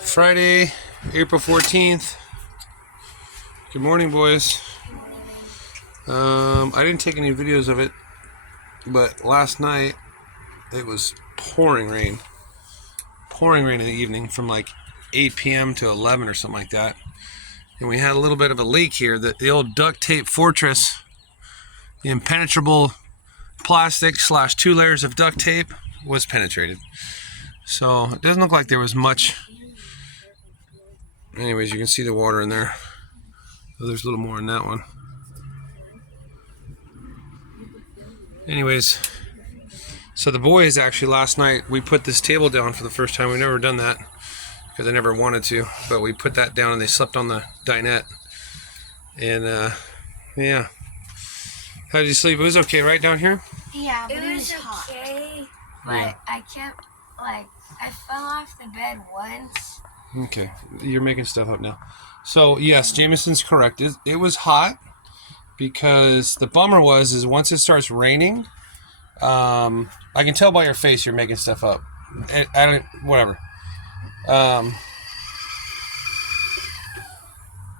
Friday, April 14th. Good morning, boys. I didn't take any videos of it, but last night it was pouring rain. Pouring rain in the evening from like 8 p.m. to 11 or something like that. And we had a little bit of a leak here. The old duct tape fortress, the impenetrable plastic / 2 layers of duct tape was penetrated. So it doesn't look like there was much. Anyways, you can see the water in there. Oh, there's a little more in that one. Anyways, so the boys actually last night, we put this table down for the first time. We've never done that because I never wanted to, but we put that down and they slept on the dinette. And yeah. How did you sleep? It was okay right down here? Yeah, but it was hot. Okay, but yeah. I kept, I fell off the bed once. Okay, you're making stuff up now. So yes, Jameson's correct. It was hot because the bummer is once it starts raining, I can tell by your face you're making stuff up. I don't, whatever.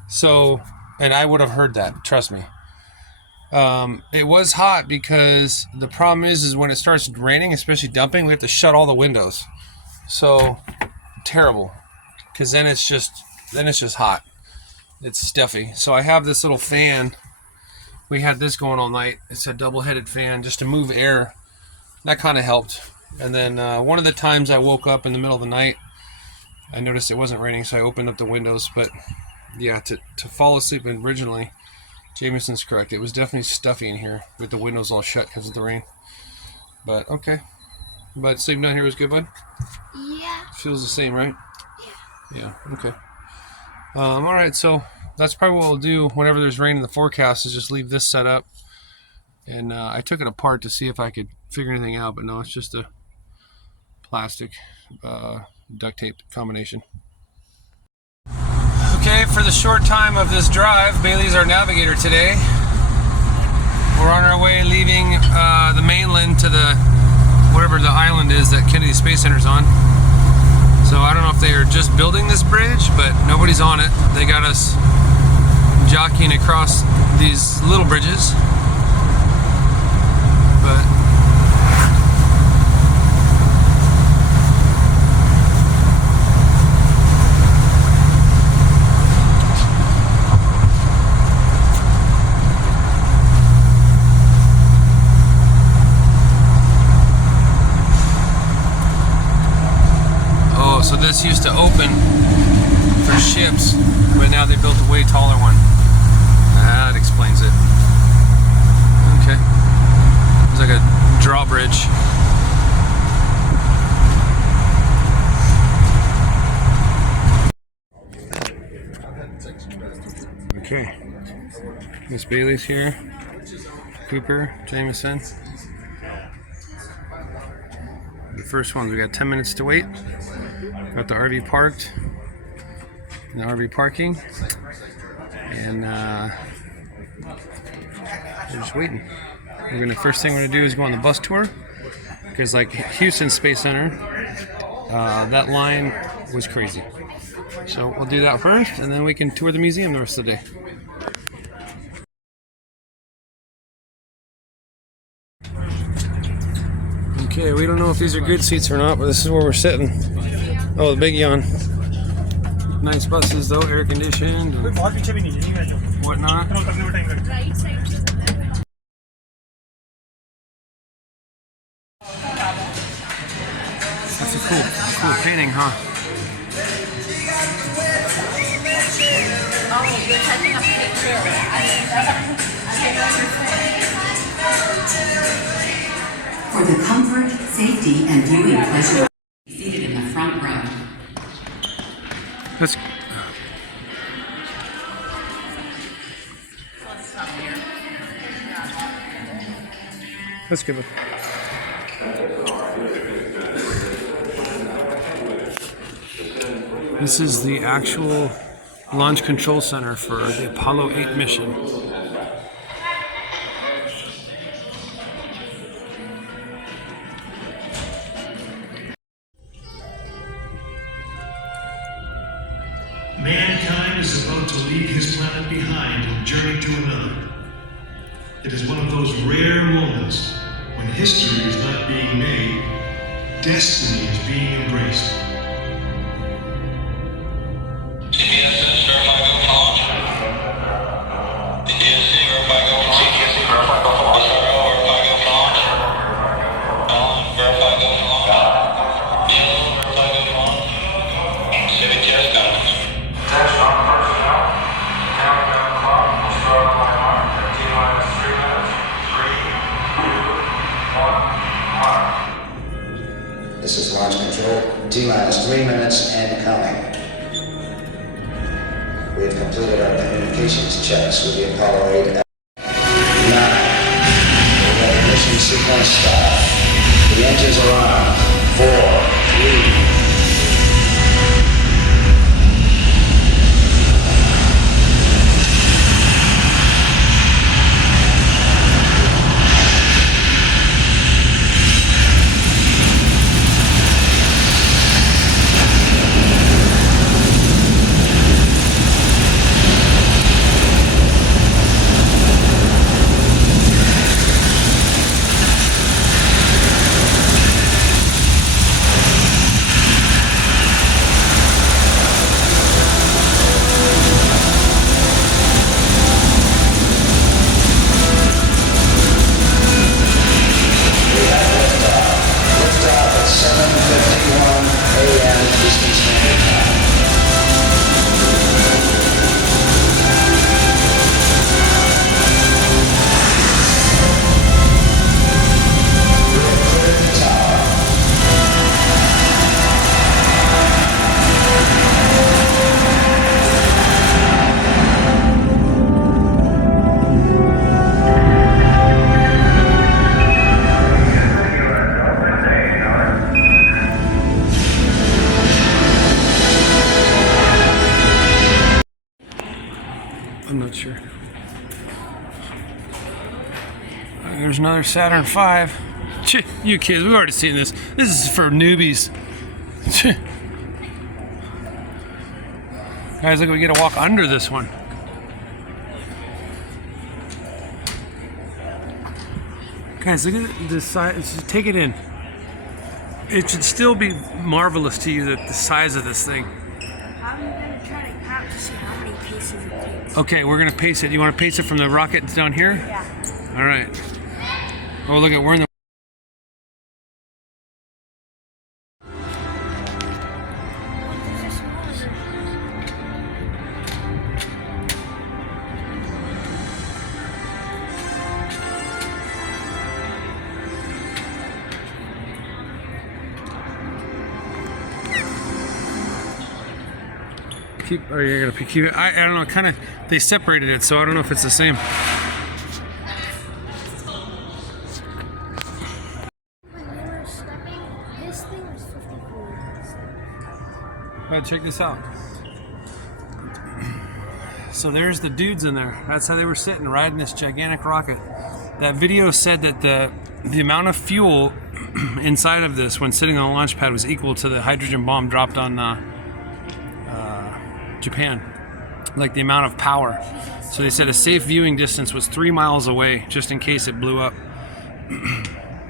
So, and I would have heard that, trust me. It was hot because the problem is when it starts raining, especially dumping, we have to shut all the windows. So terrible, because then it's just hot. It's stuffy. So I have this little fan. We had this going all night. It's a double-headed fan just to move air. That kind of helped. And then one of the times I woke up in the middle of the night, I noticed it wasn't raining, so I opened up the windows. But yeah, to fall asleep originally, Jameson's correct. It was definitely stuffy in here with the windows all shut because of the rain. But okay. But sleeping down here was good, bud? Yeah. Feels the same, right? Yeah. Yeah, okay. Alright, so that's probably what we'll do whenever there's rain in the forecast, is just leave this set up. And I took it apart to see if I could figure anything out, but no, it's just a plastic duct tape combination. Okay, for the short time of this drive, Bailey's our navigator today. We're on our way leaving the mainland to the whatever the island is that Kennedy Space Center's on. So I don't know if they are just building this bridge, but nobody's on it. They got us jockeying across these little bridges. But so this used to open for ships, but now they built a way taller one. That explains it. Okay. It's like a drawbridge. Okay. Miss Bailey's here. Cooper, Jameson. The first ones, we got 10 minutes to wait. Got the RV parked in the RV parking, and we're just waiting. First thing we're gonna do is go on the bus tour, because like Houston Space Center, that line was crazy. So we'll do that first, and then we can tour the museum the rest of the day. Okay, we don't know if these are good seats or not, but this is where we're sitting. Oh, the big yawn. Nice buses though, air conditioned and whatnot. That's a cool painting, huh? Oh, you're taking a picture. For the comfort, safety, and viewing pleasure, seated in the front row. That's good. This is the actual launch control center for the Apollo 8 mission. Mankind is about to leave his planet behind and journey to another. It is one of those rare moments when history is not being made, destiny is being embraced. This is launch control. T-minus 3 minutes and counting. We have completed our communications checks with the Apollo 8. 9. We have ignition sequence start. The engines are on. 4, 3. I'm not sure. There's another Saturn V. You kids, we've already seen this. This is for newbies. Guys, look, we get to walk under this one. Guys, look at the size. Just take it in. It should still be marvelous to you that the size of this thing. I'm gonna try to count to see how many paces it takes. Okay, we're gonna pace it. You want to pace it from the rocket down here? Yeah. All right. Oh, look at we're in the. Keep, or you're gonna keep it. I don't know. Kind of, they separated it, so I don't know if it's the same. When you were stepping, this thing was 54. Check this out. So there's the dudes in there. That's how they were sitting, riding this gigantic rocket. That video said that the amount of fuel inside of this when sitting on the launch pad was equal to the hydrogen bomb dropped on Japan. Like the amount of power. So they said a safe viewing distance was 3 miles away, just in case it blew up.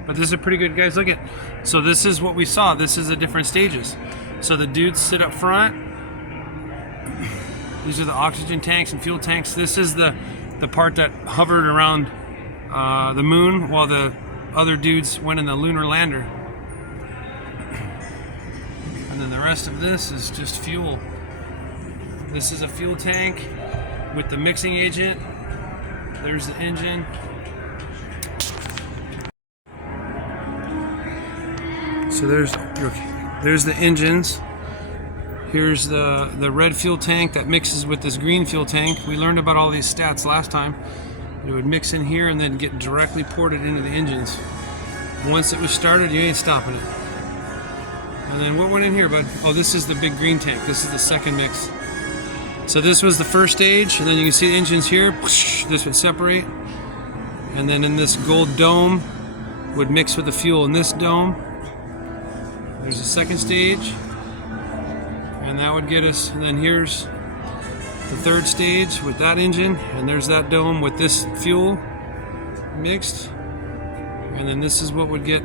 But this is pretty good, guys. Look at. So this is what we saw. This is the different stages. So the dudes sit up front. These are the oxygen tanks and fuel tanks. This is the part that hovered around the moon while the other dudes went in the lunar lander. And then the rest of this is just fuel. This is a fuel tank with the mixing agent. There's the engine. So there's the engines. Here's the red fuel tank that mixes with this green fuel tank. We learned about all these stats last time. It would mix in here and then get directly ported into the engines. Once it was started, you ain't stopping it. And then what went in here, bud? Oh, this is the big green tank. This is the second mix. So this was the first stage, and then you can see the engines here. This would separate. And then in this gold dome would mix with the fuel in this dome. There's the second stage. And that would get us, and then here's the third stage with that engine, and there's that dome with this fuel mixed, and then this is what would get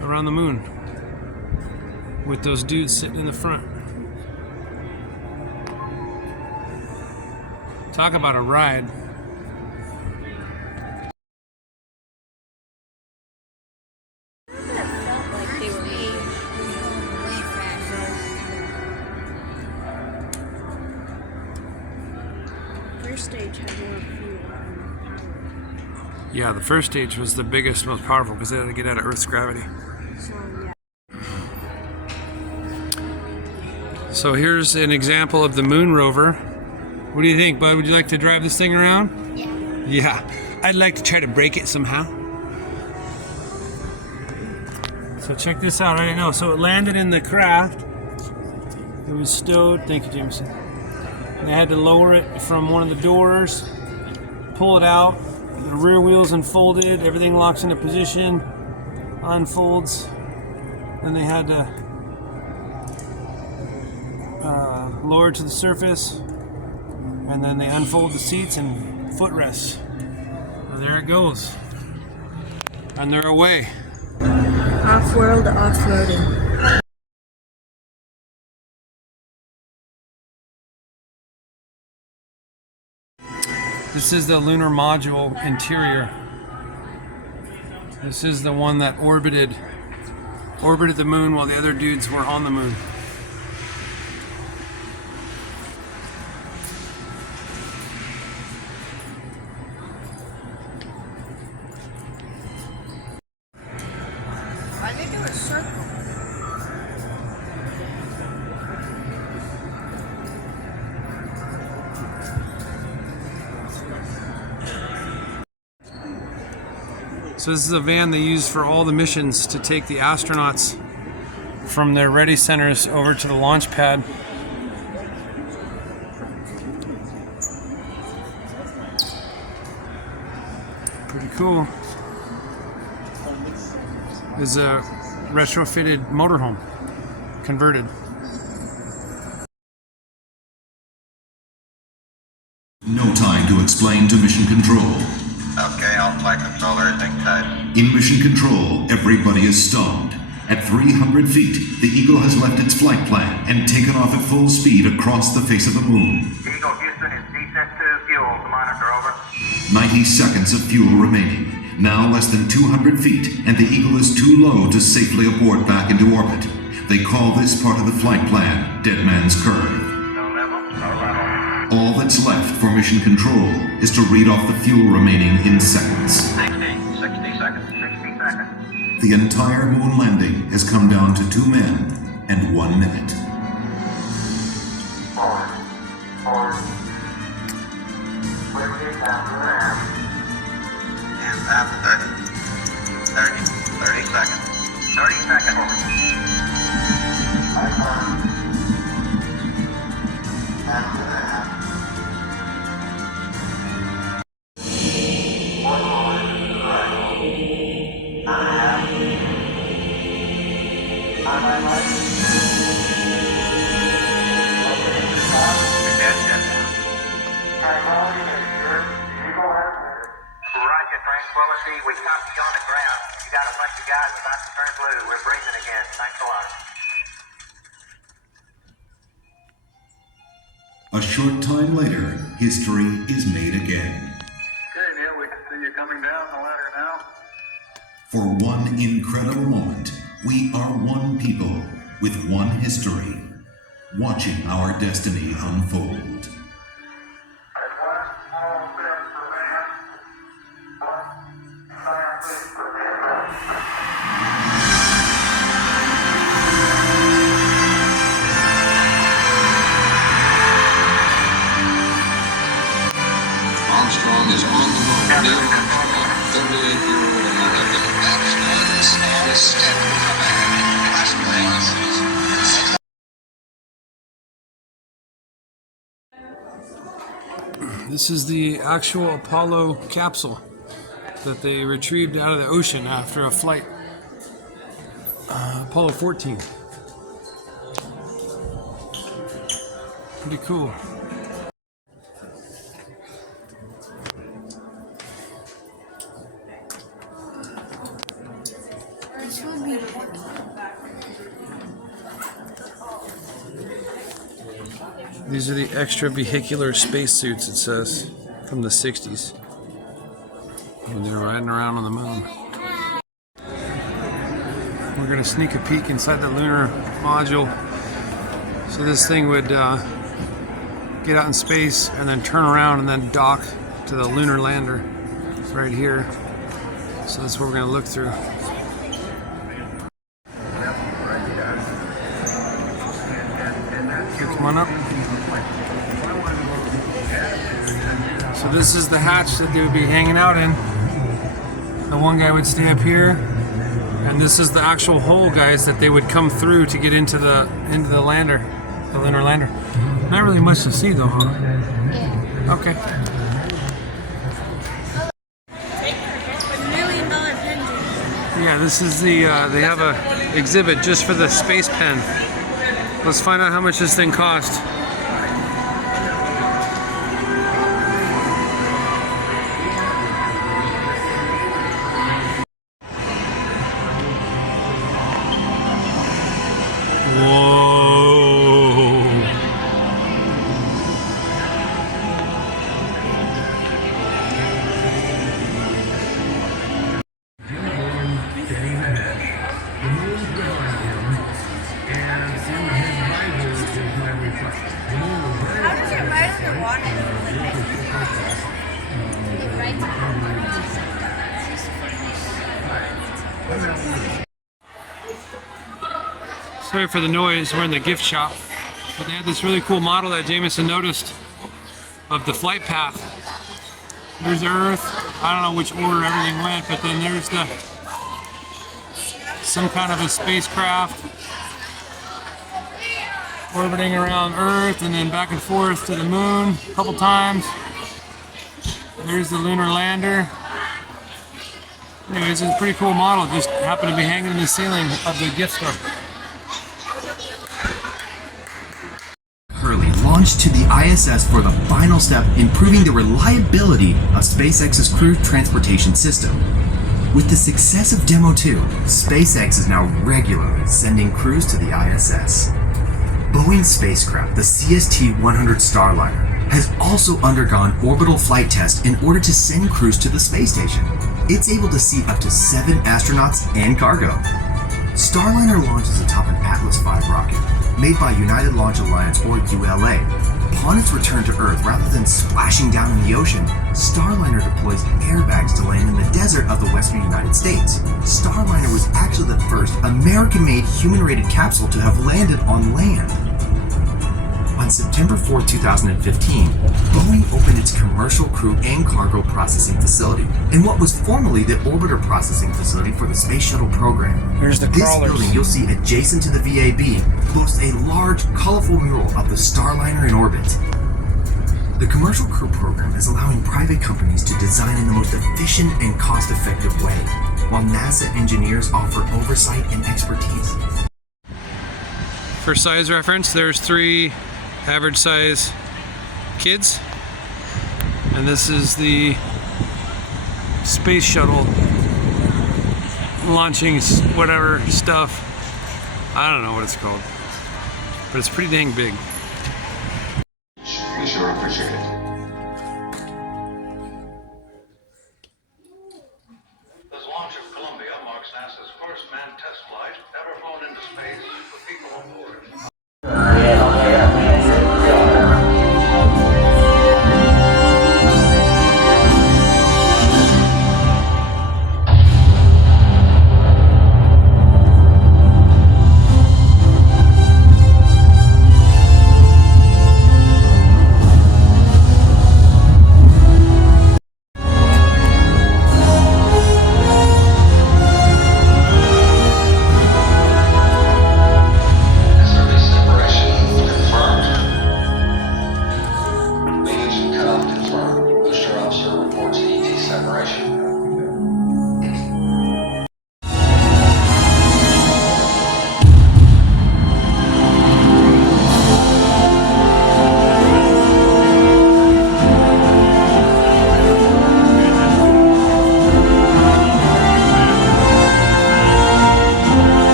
around the moon with those dudes sitting in the front. Talk about a ride. First stage had more fuel and power. Yeah, the first stage was the biggest, most powerful because they had to get out of Earth's gravity. So yeah. So here's an example of the moon rover. What do you think, bud? Would you like to drive this thing around? Yeah. Yeah. I'd like to try to break it somehow. So check this out. I didn't know. So it landed in the craft. It was stowed. Thank you, Jameson. And they had to lower it from one of the doors, pull it out. The rear wheels unfolded. Everything locks into position, unfolds. Then they had to lower it to the surface. And then they unfold the seats and footrests. And there it goes. And they're away. Off-world off-roading. This is the lunar module interior. This is the one that orbited the moon while the other dudes were on the moon. Why did they do a circle? So this is a van they use for all the missions to take the astronauts from their ready centers over to the launch pad. Pretty cool. Is a retrofitted motorhome, converted. No time to explain to Mission Control. Okay, all flight control, everything tight. In Mission Control, everybody is stunned. At 300 feet, the Eagle has left its flight plan and taken off at full speed across the face of the moon. Eagle Houston is descent to fuel to monitor, over. 90 seconds of fuel remaining. Now less than 200 feet, and the Eagle is too low to safely abort back into orbit. They call this part of the flight plan Dead Man's Curve. No level, no level. All that's left for Mission Control is to read off the fuel remaining in seconds. 60 seconds. 60 seconds. The entire moon landing has come down to 2 men and 1 minute. 4. Quickly down to the ramp. And after 30 seconds. 30 seconds. After that. Roger, Tranquility. We copy you on the ground. You got a bunch of guys about to turn blue. We're breathing again. Thanks a lot. A short time later, history is made again. Okay, Neil, we can see you coming down the ladder now. For one incredible moment, we are one people with one history, watching our destiny unfold. Armstrong is on the moon. Neil Armstrong, 38-year-old American. That is one small step for man. This is the actual Apollo capsule that they retrieved out of the ocean after a flight. Apollo 14. Pretty cool. This would be These are the extra vehicular spacesuits, it says, from the 60s. When they're riding around on the moon. We're going to sneak a peek inside the lunar module. So this thing would get out in space and then turn around and then dock to the lunar lander right here. So that's what we're going to look through. Okay, come on up. So this is the hatch that they would be hanging out in. The one guy would stay up here, and this is the actual hole, guys, that they would come through to get into the lander, the lunar lander. Not really much to see though, huh? yeah. Okay. $1 million pendant. Yeah, this is the they have a exhibit just for the space pen. Let's find out how much this thing cost. How does it ride underwater? Sorry for the noise, we're in the gift shop. But they had this really cool model that Jameson noticed of the flight path. There's Earth, I don't know which order everything went, but then there's some kind of a spacecraft orbiting around Earth and then back and forth to the moon a couple times. There's the lunar lander. Anyways, it's a pretty cool model. Just happened to be hanging in the ceiling of the gift store. Hurley launched to the ISS for the final step in proving the reliability of SpaceX's crew transportation system. With the success of Demo 2, SpaceX is now regularly sending crews to the ISS. Boeing's spacecraft, the CST-100 Starliner, has also undergone orbital flight tests in order to send crews to the space station. It's able to seat up to 7 astronauts and cargo. Starliner launches atop an Atlas V rocket, made by United Launch Alliance, or ULA. Upon its return to Earth, rather than splashing down in the ocean, Starliner deploys airbags to land in the desert of the western United States. Starliner was actually the first American-made human-rated capsule to have landed on land. On September 4, 2015, Boeing opened its commercial crew and cargo processing facility in what was formerly the orbiter processing facility for the Space Shuttle program. Here's the This crawlers. building you'll see adjacent to the VAB boasts a large, colorful mural of the Starliner in orbit. The commercial crew program is allowing private companies to design in the most efficient and cost-effective way, while NASA engineers offer oversight and expertise. For size reference, there's 3 average size kids, and this is the space shuttle launching whatever stuff. I don't know what it's called, but it's pretty dang big. We sure appreciate it. This launch of Columbia marks NASA's first manned test flight ever flown into space with people on board.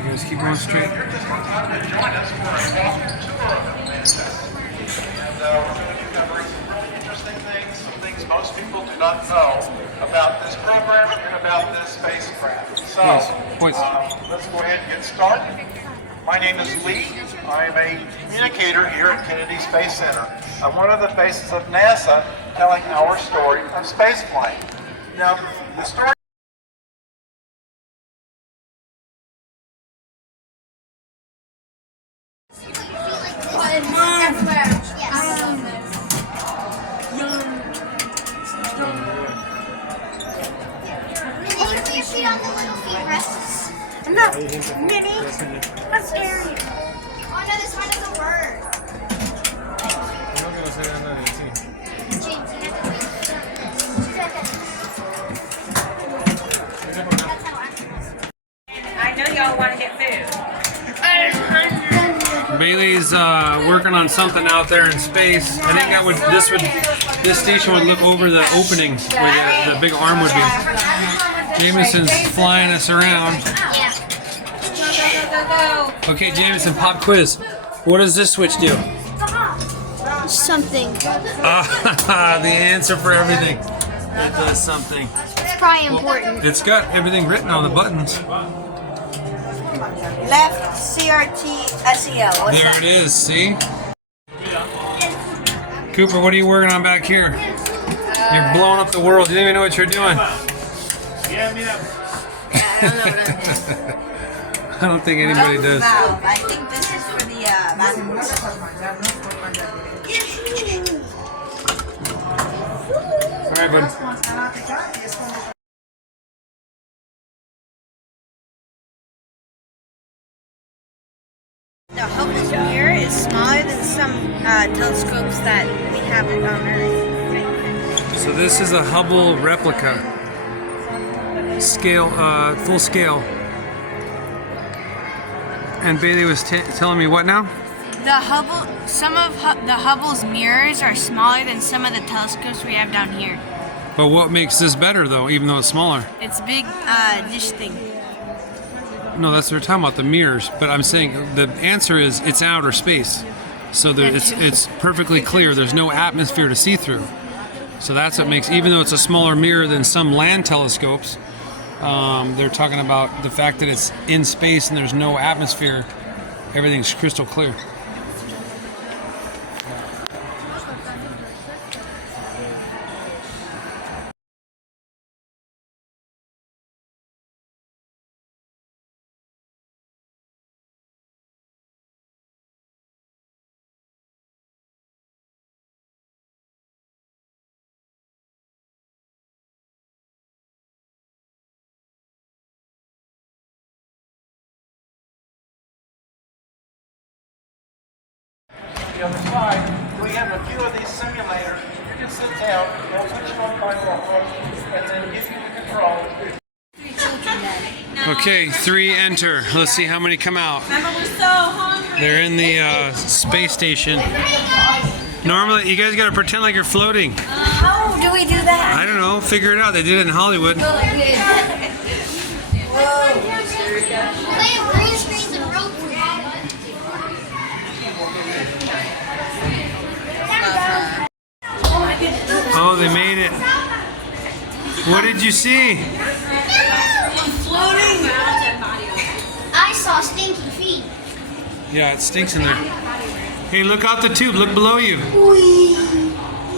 You guys keep going straight. You're just on time to join us for a walking tour of the main center. And we're going to be covering some really interesting things, some things most people do not know about this program and about this spacecraft. So, let's go ahead and get started. My name is Lee. I'm a communicator here at Kennedy Space Center. I'm one of the faces of NASA telling our story of spaceflight. Now, the story I'm not mini. That's scary. Oh no, this one doesn't work. I know y'all want to get food. Bailey's working on something out there in space. I think this station would look over the opening where the big arm would be. Jameson's flying us around. Okay, Jameson, pop quiz. What does this switch do? Something. The answer for everything. It does something. It's probably important. It's got everything written on the buttons. Left CRT SEL. What's There that? it is, see? Cooper, what are you working on back here? You're blowing up the world. You don't even know what you're doing. I don't think anybody does. I think this is for the All right, bud. The Hubble's mirror is smaller than some telescopes that we have on Earth. So this is a Hubble replica. Scale, full scale. And Bailey was telling me what now? Some of the Hubble's mirrors are smaller than some of the telescopes we have down here. But what makes this better though, even though it's smaller? It's a big dish thing. No, that's what we're talking about, the mirrors. But I'm saying the answer is it's outer space. So it's perfectly clear. There's no atmosphere to see through. So that's what makes, even though it's a smaller mirror than some land telescopes, they're talking about the fact that it's in space and there's no atmosphere. Everything's crystal clear. the other side, we have a few of these simulators. You can sit down, they'll put you on microphone, and then give you the controls. Okay, 3 enter. Let's see how many come out. We're so hungry. They're in the space station. Normally, you guys gotta pretend like you're floating. How do we do that? I don't know, figure it out. They did it in Hollywood. They have green screens and ropes. Oh, they made it. What did you see? Floating. I saw stinky feet. Yeah, it stinks in there. Hey, look out the tube. Look below you.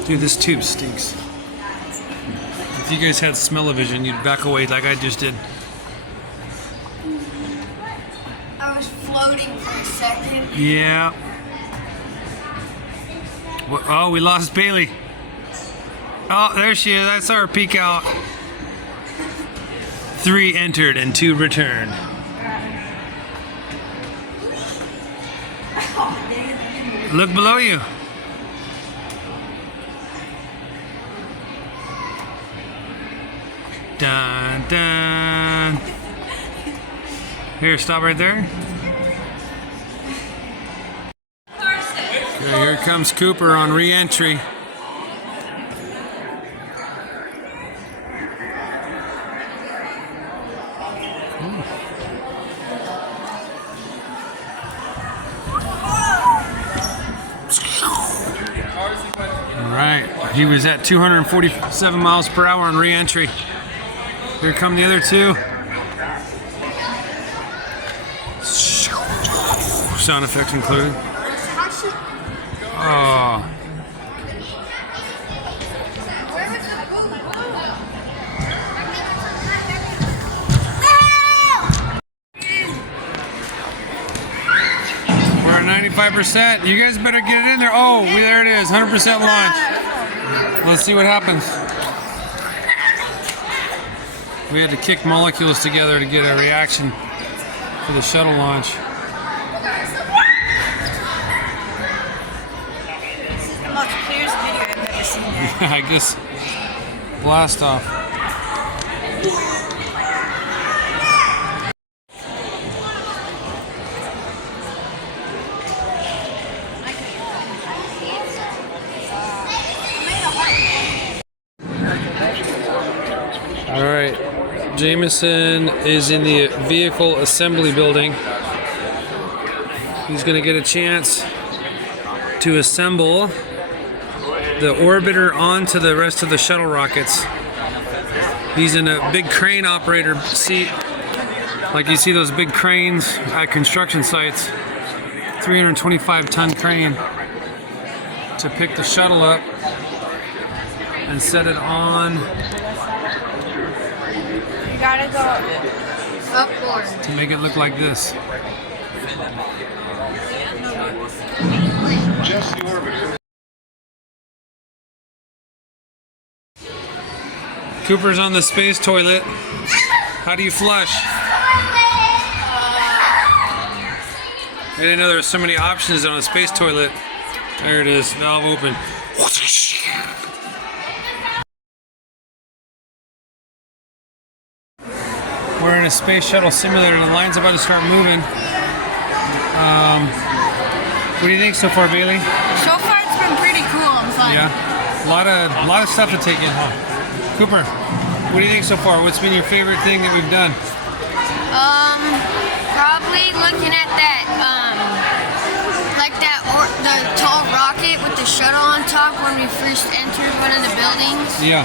Dude, this tube stinks. If you guys had smell-o-vision, you'd back away like I just did. I was floating for a second. Yeah. Oh, we lost Bailey. Oh, there she is. I saw her peek out. 3 entered and 2 returned. Look below you. Dun, dun. Here, stop right there. Okay, here comes Cooper on re-entry. right, he was at 247 miles per hour on re-entry. Here come the other two. Sound effects included. Oh. We're at 95%. You guys better get it in there. Oh, there it is. 100% launch. Let's see what happens. We had to kick molecules together to get a reaction for the shuttle launch. The most clearest video I've ever seen that. Yeah, I guess. Blast off. All right, Jameson is in the vehicle assembly building. He's gonna get a chance to assemble the orbiter onto the rest of the shuttle rockets. He's in a big crane operator seat, like you see those big cranes at construction sites. 325-ton crane to pick the shuttle up and set it on. You gotta go upward to make it look like this. Just the orbiter. Cooper's on the space toilet. How do you flush? I didn't know there were so many options on a space toilet. There it is, valve open. We're in a space shuttle simulator and the line's about to start moving. What do you think so far, Bailey? So far it's been pretty cool and fun. Yeah, a lot of stuff to take in, huh? Cooper, what do you think so far? What's been your favorite thing that we've done? Probably looking at that, the tall rocket with the shuttle on top when we first entered one of the buildings. Yeah,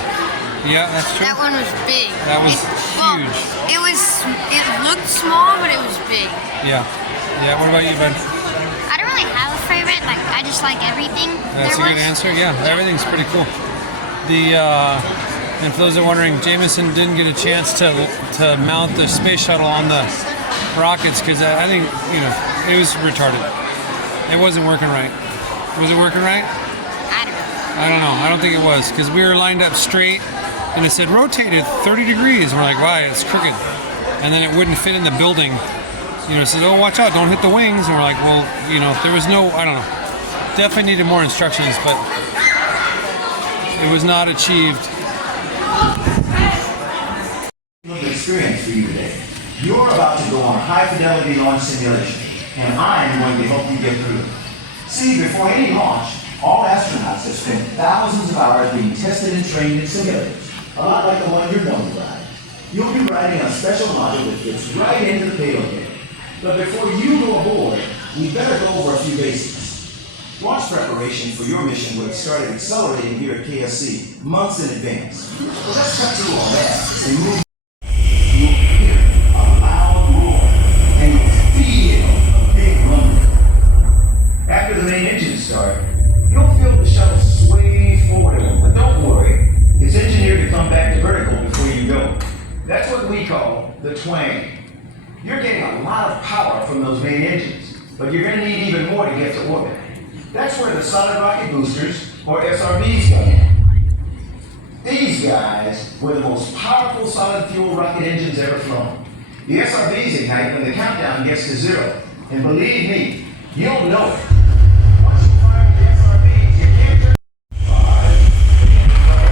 that's true. That one was big. That was huge. It looked small, but it was big. Yeah. What about you, bud? I don't really have a favorite. Like, I just like everything. That's a good answer. Yeah, everything's pretty cool. And for those that are wondering, Jameson didn't get a chance to mount the space shuttle on the rockets because I think, it was retarded. It wasn't working right. Was it working right? I don't know. I don't think it was because we were lined up straight and it said rotated 30 degrees. We're like, why? It's crooked. And then it wouldn't fit in the building. It said, oh, watch out, don't hit the wings. And we're like, well, there was no, I don't know. Definitely needed more instructions, but it was not achieved. Experience for you today. You're about to go on a high-fidelity launch simulation, and I'm going to help you get through it. See, before any launch, all astronauts have spent thousands of hours being tested and trained in simulators, a lot like the one you're going to ride. You'll be riding a special module that fits right into the payload bed. But before you go aboard, we better go over a few basics. Launch preparation for your mission would have started accelerating here at KSC months in advance. Well, let's cut through all that and move. You'll hear a loud roar, and you'll feel a big rumble. After the main engines start, you'll feel the shuttle sway forward a little, but don't worry. It's engineered to come back to vertical before you go. That's what we call the twang. You're getting a lot of power from those main engines, but you're going to need even more to get to orbit. That's where the solid rocket boosters, or SRBs, come in. These guys were the most powerful solid fuel rocket engines ever flown. The SRBs ignite when the countdown gets to 0, and believe me, you'll know it. Once you fire the SRBs, you can't turn 5, 3, 2, 1.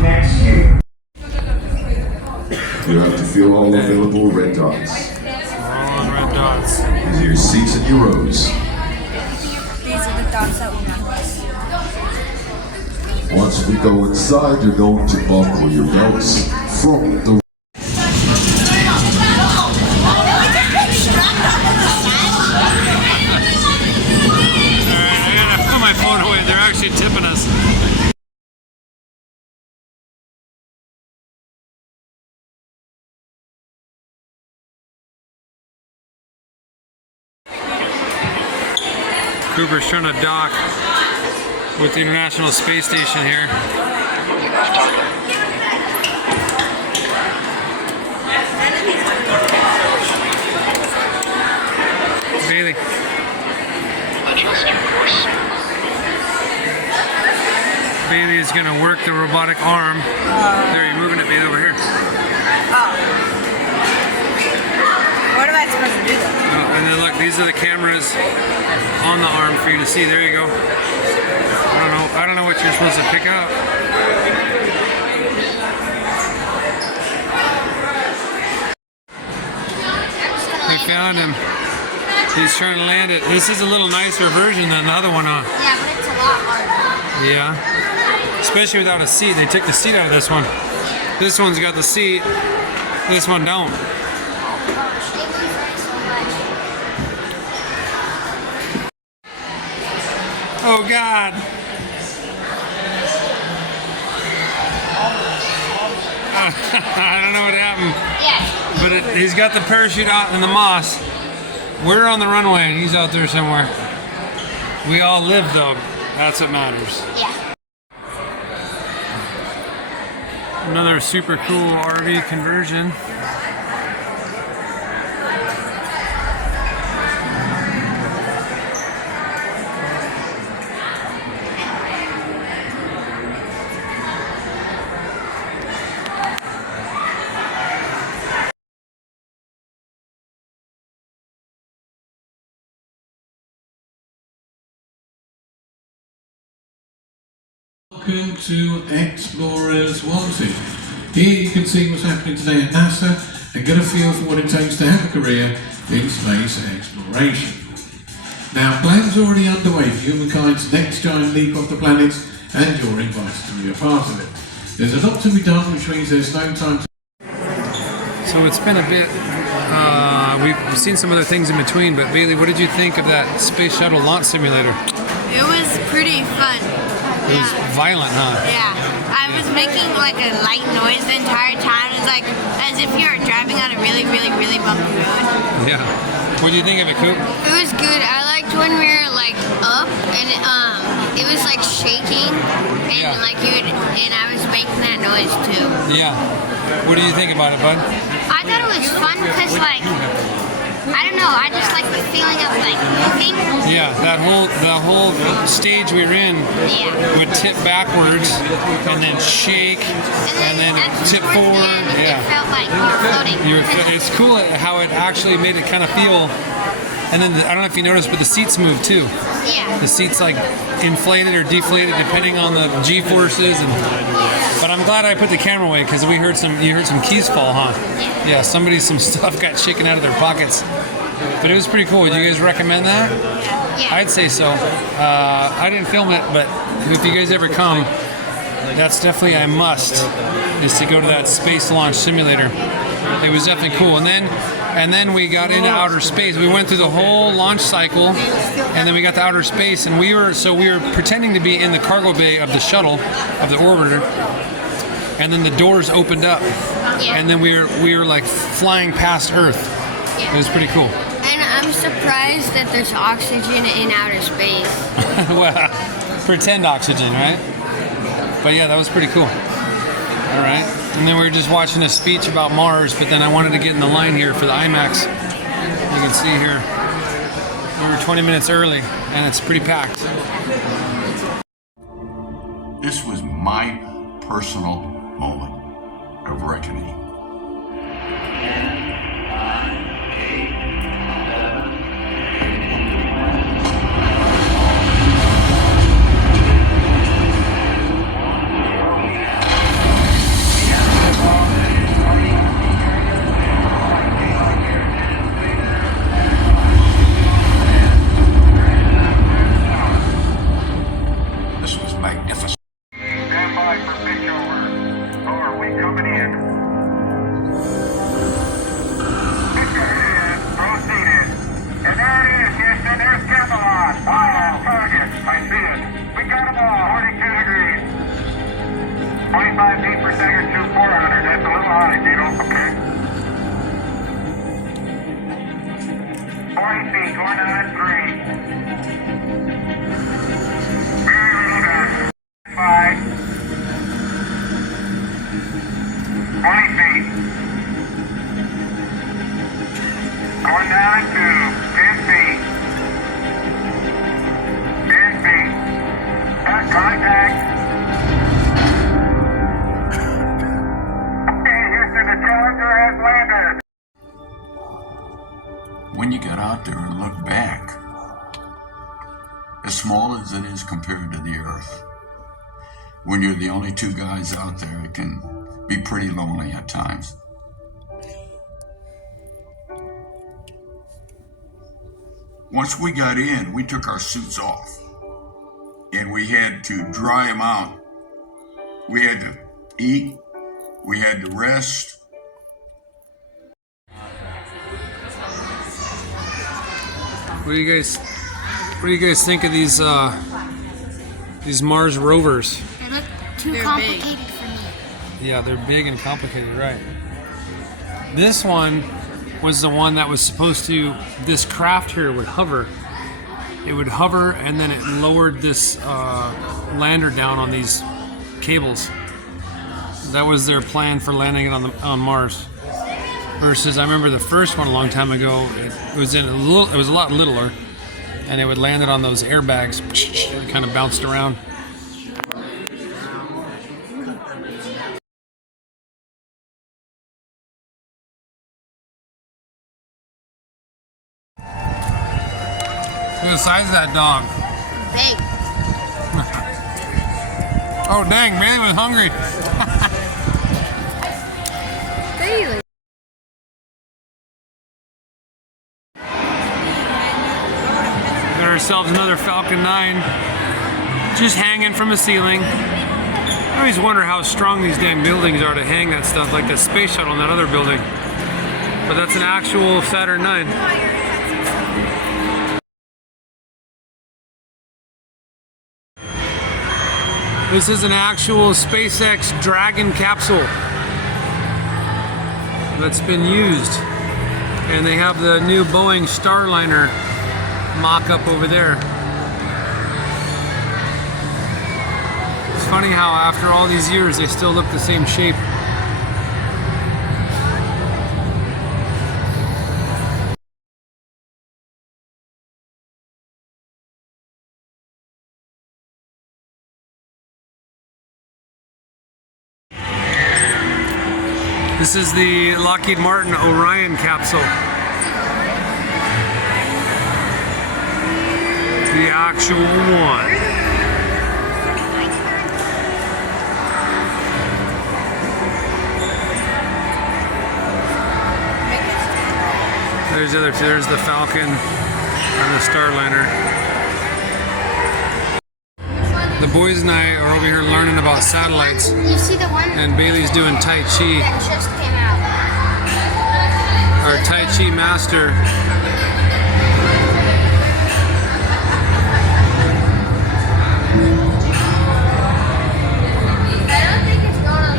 Max shots that will kill us. Once we go inside, you're going to buckle your belts from the They're actually tipping us. Cooper's trying to dock with the International Space Station here. Bailey. Bailey is going to work the robotic arm. There, you're moving it, Bailey, over here. Oh. What am I supposed to do though? Oh, and then look, these are the cameras on the arm for you to see. There you go. I don't know what you're supposed to pick up. They found him. He's trying to land it. This is a little nicer version than the other one, huh? Yeah, but it's a lot harder. Yeah. Especially without a seat. They took the seat out of this one. This one's got the seat. This one don't. Oh God. I don't know what happened. Yeah. But he's got the parachute out in the moss. We're on the runway and he's out there somewhere. We all live though. That's what matters. Yeah. Another super cool RV conversion. Welcome to Explorers Wanted. Here you can see what's happening today at NASA and get a feel for what it takes to have a career in space exploration. Now, plans are already underway for humankind's next giant leap off the planet, and you're invited to be a part of it. There's a lot to be done, which means there's no time to... So it's been a bit, we've seen some other things in between, but Bailey, what did you think of that Space Shuttle launch simulator? It was pretty fun. It was violent, huh? Yeah. I was making like a light noise the entire time. It was like as if you were driving on a really, really, really bumpy road. Yeah. What do you think of it, Coop? It was good. I liked when we were like up and it was like shaking and like and I was making that noise too. Yeah. What do you think about it, bud? I thought it was fun because like I don't know, I just like the feeling of like moving. Yeah, the whole stage we were in would tip backwards and then shake and then tip forward. It felt like you were floating. It's cool how it actually made it kind of feel. And then I don't know if you noticed, but the seats move too. Yeah. The seats like inflated or deflated depending on the G-forces. But I'm glad I put the camera away because you heard some keys fall, huh? Yeah. Some stuff got shaken out of their pockets. But it was pretty cool. Would you guys recommend that? Yeah. I'd say so. I didn't film it, but if you guys ever come, that's definitely a must, is to go to that space launch simulator. It was definitely cool. And then we got into outer space. We went through the whole launch cycle, and then we got to outer space, and we were pretending to be in the cargo bay of the shuttle, of the orbiter, and then the doors opened up, and then we were like flying past Earth. It was pretty cool. And I'm surprised that there's oxygen in outer space. Well, pretend oxygen, right? But yeah, that was pretty cool. All right. And then we were just watching a speech about Mars, but then I wanted to get in the line here for the IMAX. You can see here, we were 20 minutes early, and it's pretty packed. This was my personal moment of reckoning. look back, as small as it is compared to the Earth, when you're the only two guys out there, it can be pretty lonely at times. Once we got in, we took our suits off, and we had to dry them out. We had to eat, we had to rest. What do you guys think of these Mars rovers? They look too complicated for me. Yeah, they're big and complicated, right? This one was the one that was supposed to, this craft here would hover. It would hover and then it lowered this lander down on these cables. That was their plan for landing it on Mars. Versus, I remember the first one a long time ago. It was a lot littler, and it would land it on those airbags. It kind of bounced around. Look at the size of that dog. Big. Oh dang, Bailey was hungry. Bailey. Got ourselves another Falcon 9 just hanging from the ceiling. I always wonder how strong these damn buildings are to hang that stuff, like the space shuttle in that other building. But that's an actual Saturn 9. This is an actual SpaceX Dragon capsule that's been used. And they have the new Boeing Starliner mock-up over there. It's funny how after all these years they still look the same shape. This is the Lockheed Martin Orion capsule. The actual one. There's the other two. There's the Falcon and the Starliner. The boys and I are over here learning about satellites. You see the one? And Bailey's doing Tai Chi. That just came out. Our Tai Chi master.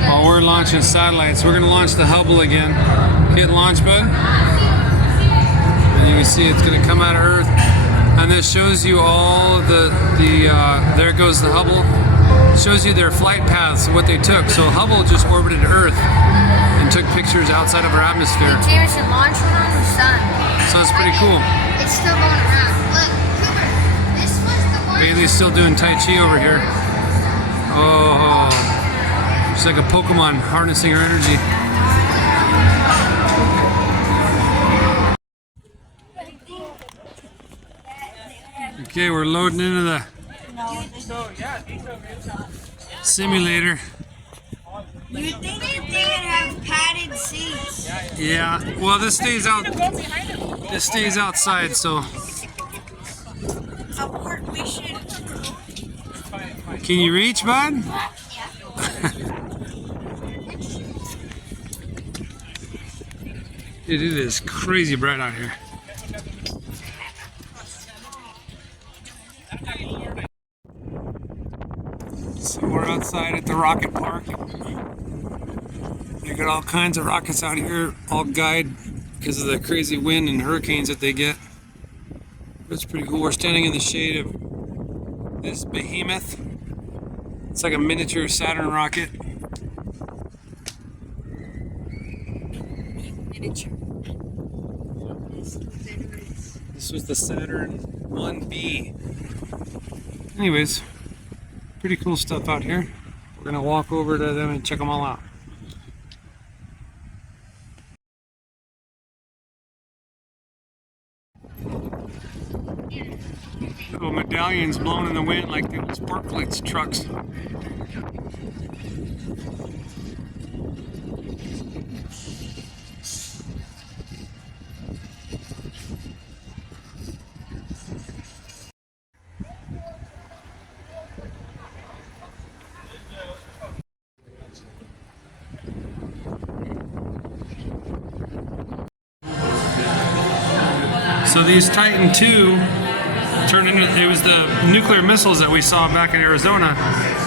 While we're launching satellites, we're going to launch the Hubble again. Hit launch button. And you can see it's going to come out of Earth. And this shows you all there goes the Hubble. It shows you their flight paths and what they took. So Hubble just orbited Earth and took pictures outside of our atmosphere. James should launch one on the sun. So it's pretty cool. It's still going around. Look, Cooper, this was the one. Bailey's still doing Tai Chi over here. Oh, she's like a Pokemon harnessing her energy. Okay, we're loading into the simulator. You'd think that they would have padded seats. Yeah, well this stays out. This stays outside, so. Can you reach, bud? Dude, it is crazy bright out here. So we're outside at the rocket park. They got all kinds of rockets out here, all guide because of the crazy wind and hurricanes that they get. That's pretty cool. We're standing in the shade of this behemoth. It's like a miniature Saturn rocket. Miniature. This was the Saturn 1B. Anyways, pretty cool stuff out here. We're gonna walk over to them and check them all out. medallions blown in the wind like the old sport plates trucks. So these Titan II turned into, it was the nuclear missiles that we saw back in Arizona,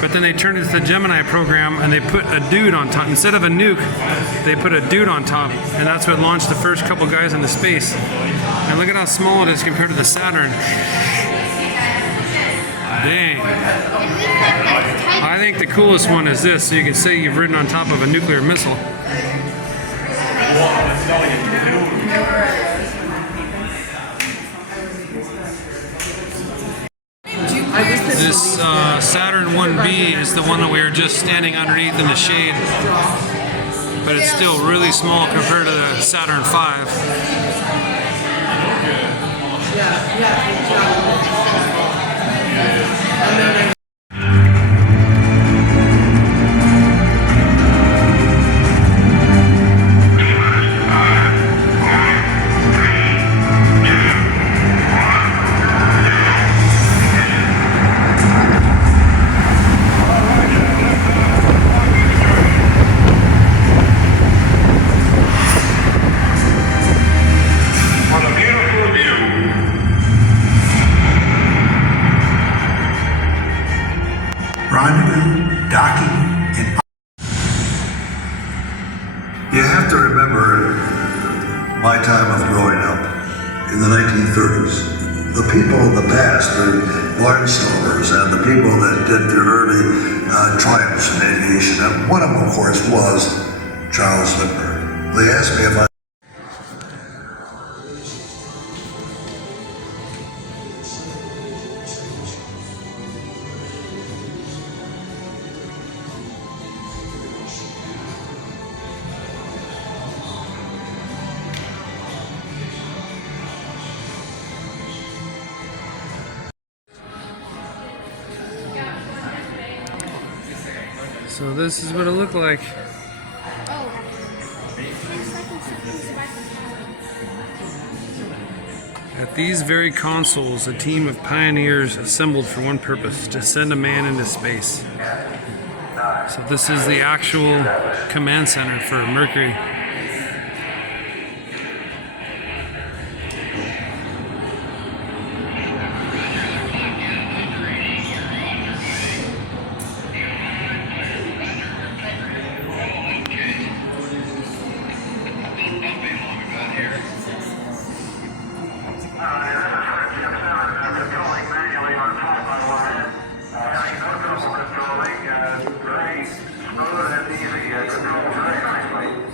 but then they turned into the Gemini program and they put a dude on top. Instead of a nuke, they put a dude on top, and that's what launched the first couple guys into space. And look at how small it is compared to the Saturn. Dang. I think the coolest one is this, so you can say you've ridden on top of a nuclear missile. This Saturn 1B is the one that we were just standing underneath in the shade, but it's still really small compared to the Saturn 5. You have to remember my time of growing up in the 1930s. The people of the past, the barnstormers and the people that did their early triumphs in aviation, and one of them, of course, was Charles Lindbergh. They asked me if I So this is what it looked like. At these very consoles, a team of pioneers assembled for one purpose, to send a man into space. So this is the actual command center for Mercury.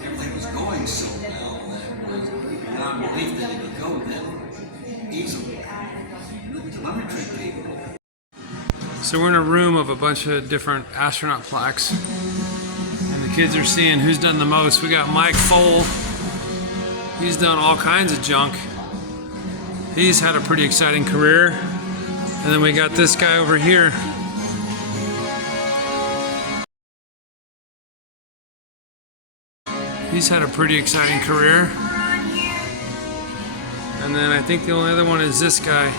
Everything was going so well that it was beyond belief that it would go that easily. Telemetry people. So we're in a room of a bunch of different astronaut plaques, and the kids are seeing who's done the most. We got Mike Foale. He's done all kinds of junk. He's had a pretty exciting career. And then we got this guy over here. He's had a pretty exciting career. And then I think the only other one is this guy,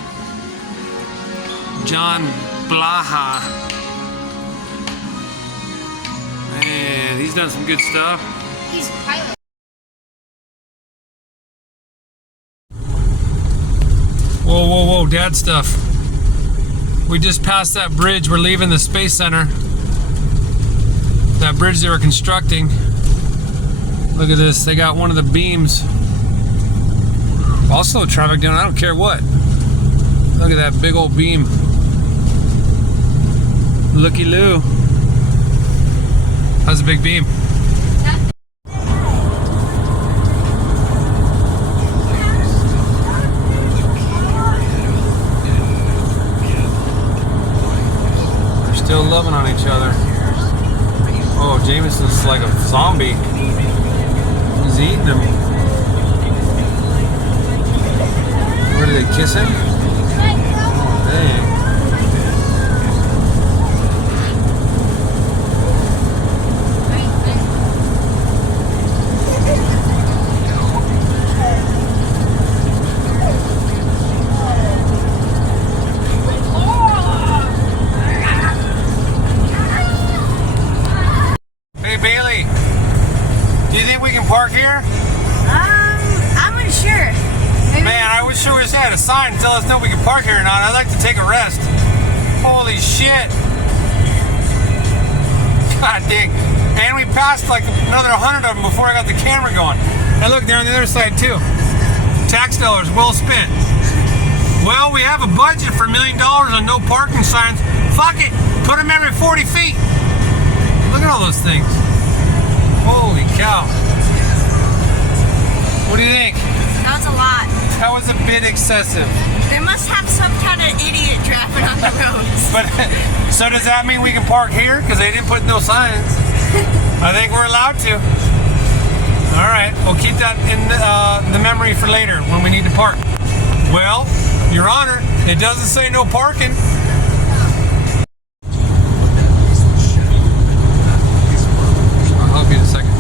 John Blaha. Man, he's done some good stuff. He's a pilot. Whoa, whoa, whoa, dad stuff. We just passed that bridge. We're leaving the Space Center. That bridge they were constructing. Look at this. They got one of the beams. I'll slow traffic down. I don't care what. Look at that big old beam. Looky loo. That's a big beam. Still loving on each other. Oh, Jameson's like a zombie. He's eating them. Where are they kissing? Oh, dang. park here? I'm unsure. Maybe. Man, I wish we just had a sign to tell us no we can park here or not. I'd like to take a rest. Holy shit. God dang. And we passed like another 100 of them before I got the camera going. And look, they're on the other side too. Tax dollars well spent. Well, we have a budget for $1 million on no parking signs. Fuck it. Put them every 40 feet. Look at all those things. Holy cow. What do you think? That was a lot. That was a bit excessive. They must have some kind of idiot driving on the roads. But so does that mean we can park here? Because they didn't put no signs. I think we're allowed to. All right, we'll keep that in the memory for later when we need to park. Well, Your Honor, it doesn't say no parking. I'll help you in a second.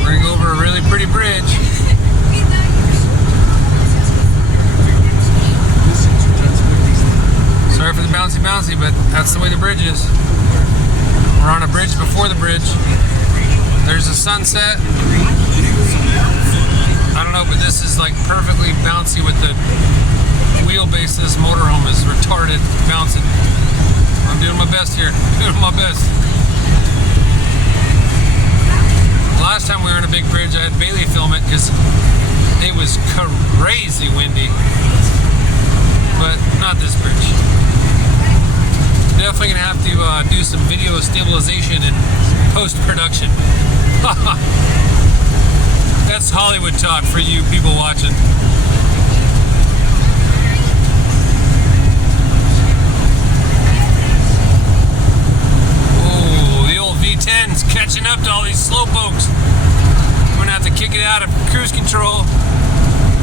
We're gonna go over a really pretty bridge. Sorry for the bouncy, but that's the way the bridge is. We're on a bridge before the bridge. There's a sunset. I don't know, but this is like perfectly bouncy with the wheelbase. This motorhome is retarded bouncing. I'm doing my best here. Doing my best. Last time we were on a big bridge, I had Bailey film it because it was crazy windy. But not this bridge. Definitely gonna have to do some video stabilization and post-production. That's Hollywood talk for you people watching. Oh, the old V10's catching up to all these slowpokes. I'm gonna have to kick it out of cruise control.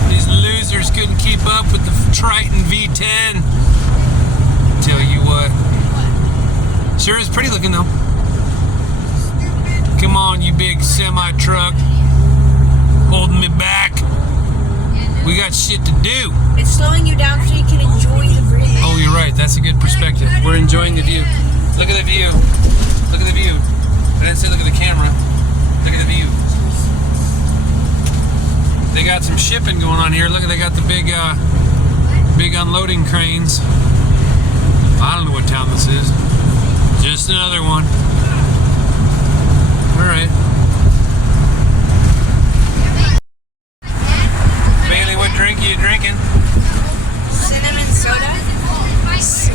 These losers couldn't keep up with the Triton V10. Tell you what. Sure is pretty looking though. Come on, you big semi-truck. Holding me back. We got shit to do. It's slowing you down so you can enjoy the bridge. Oh, you're right. That's a good perspective. We're enjoying the view. Look at the view. Look at the view. I didn't say look at the camera. Look at the view. They got some shipping going on here. Look, they got the big unloading cranes. I don't know what town this is. Just another one. All right. Bailey, what drink are you drinking? Cinnamon soda.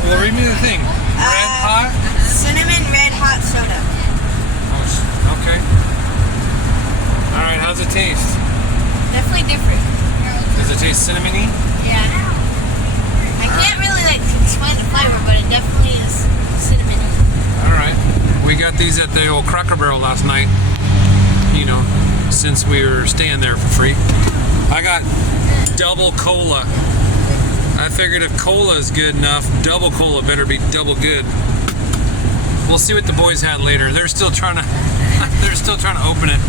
Well, read me the thing. Red hot? Cinnamon red hot soda. Oh, okay. All right, how's it taste? Definitely different. Does it taste cinnamony? Yeah. I can't really like explain the flavor, but it definitely is cinnamony. All right. We got these at the old Cracker Barrel last night. You know, since we were staying there for free. I got double cola. I figured if cola is good enough, double cola better be double good. We'll see what the boys had later. They're still trying to open it.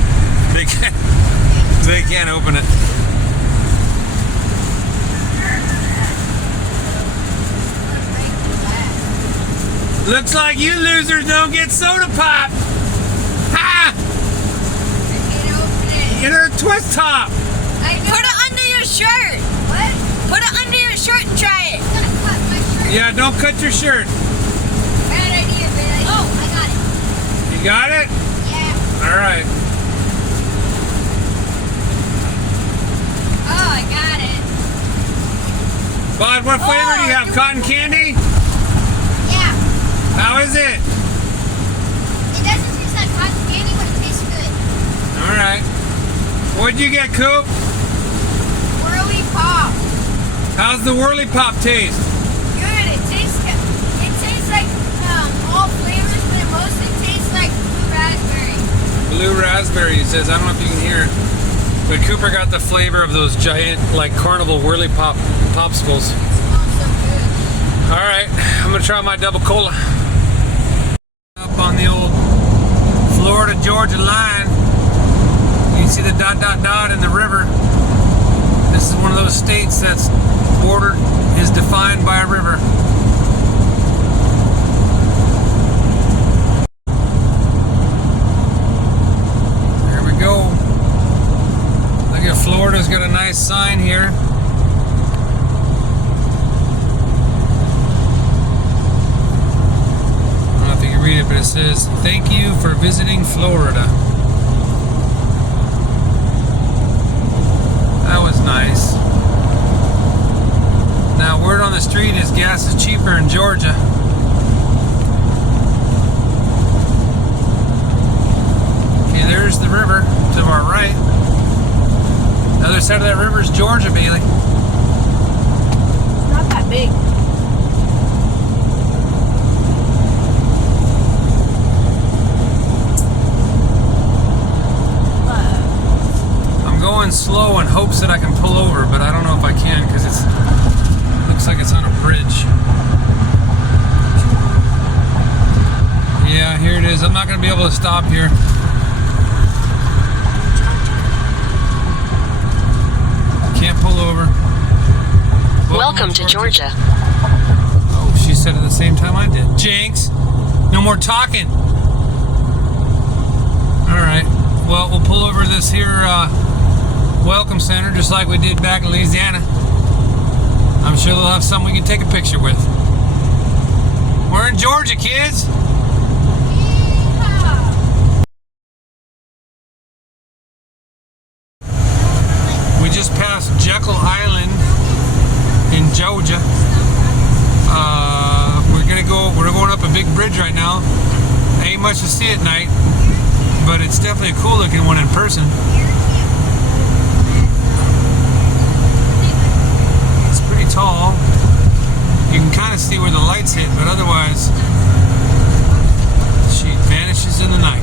They can't open it. Looks like you losers don't get soda pop. Ha! Get her a twist top. Put it under your shirt. What? Put it under your shirt and try it. Yeah, don't cut your shirt. Bad idea, Billy. Oh, I got it. You got it? Yeah. All right. Oh, I got it. Bud, what flavor do you have? Cotton candy? Yeah. How is it? It doesn't taste like cotton candy, but it tastes good. All right. What'd you get, Coop? Whirly Pop. How's the Whirly Pop taste? Good. It tastes like all flavors, but it mostly tastes like blue raspberry. Blue raspberry, he says. I don't know if you can hear it. But Cooper got the flavor of those giant, like, carnival Whirly Pop popsicles. All right, I'm gonna try my double cola. Up on the old Florida-Georgia line, you see the ... in the river. This is one of those states that's border is defined by a river. It says, "Thank you for visiting Florida." That was nice. Now, word on the street is gas is cheaper in Georgia. Okay, there's the river to our right. The other side of that river is Georgia, Bailey. It's not that big. I'm going slow in hopes that I can pull over, but I don't know if I can because it looks like it's on a bridge. Yeah, here it is. I'm not going to be able to stop here. Can't pull over. Welcome to Georgia. Oh, she said it at the same time I did. Jinx, no more talking. All right. Well, we'll pull over this here welcome center just like we did back in Louisiana. I'm sure they'll have something we can take a picture with. We're in Georgia, kids. We just passed Jekyll Island in Georgia. We're going up a big bridge right now. Ain't much to see at night, but it's definitely a cool looking one in person. It's pretty tall. You can kind of see where the lights hit, but otherwise she vanishes in the night.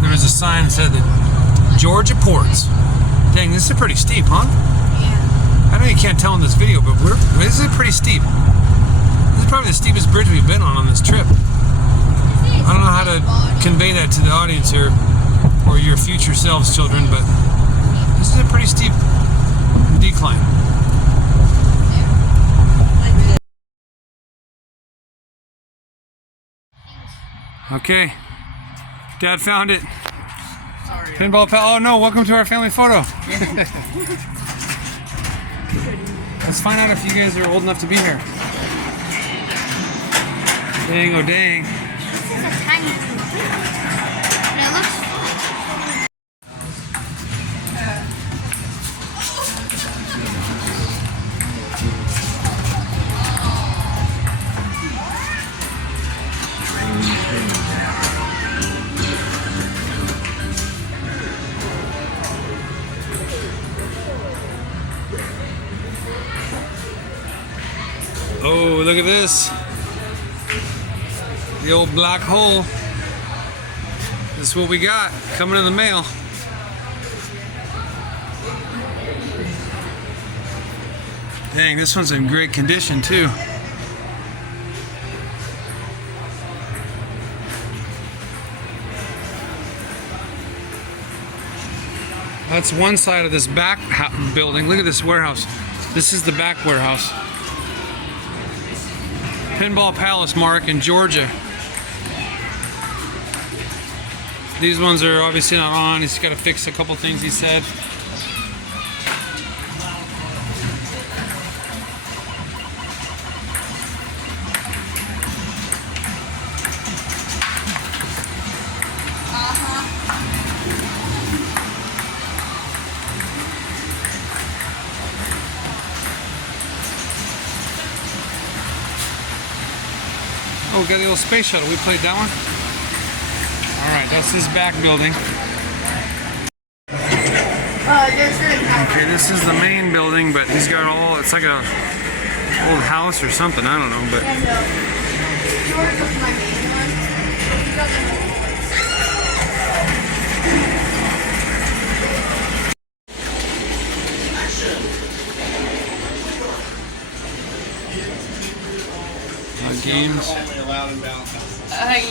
There's a sign that said that Georgia ports. Dang, this is pretty steep, huh? Yeah. I know you can't tell in this video, but this is pretty steep. This is probably the steepest bridge we've been on this trip. I don't know how to convey that to the audience here, or your future selves, children, but this is a pretty steep decline. Okay. Dad found it. Sorry. Pinball pal. Oh no, welcome to our family photo. Let's find out if you guys are old enough to be here. Dang, oh dang. This is a tiny one. And it looks... Oh, look at this. The old black hole. This is what we got coming in the mail. Dang, this one's in great condition too. That's one side of this back building. Look at this warehouse. This is the back warehouse. Pinball Palace, Mark, in Georgia. These ones are obviously not on. He's got to fix a couple things, he said. Oh, we got the little space shuttle. We played that one. Alright, that's his back building. Okay, this is the main building, but he's got all, it's like a old house or something, I don't know, but... Games.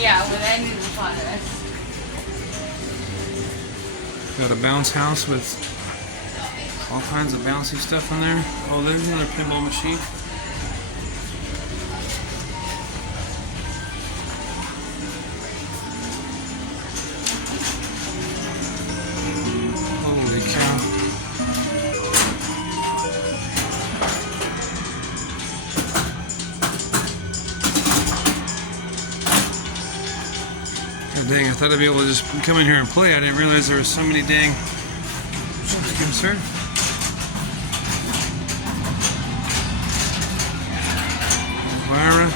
Yeah, well, then we fun of it. Got a bounce house with all kinds of bouncy stuff in there. Oh, there's another pinball machine. thing. I thought I'd be able to just come in here and play. I didn't realize there was so many dang... Good, sir. Myra.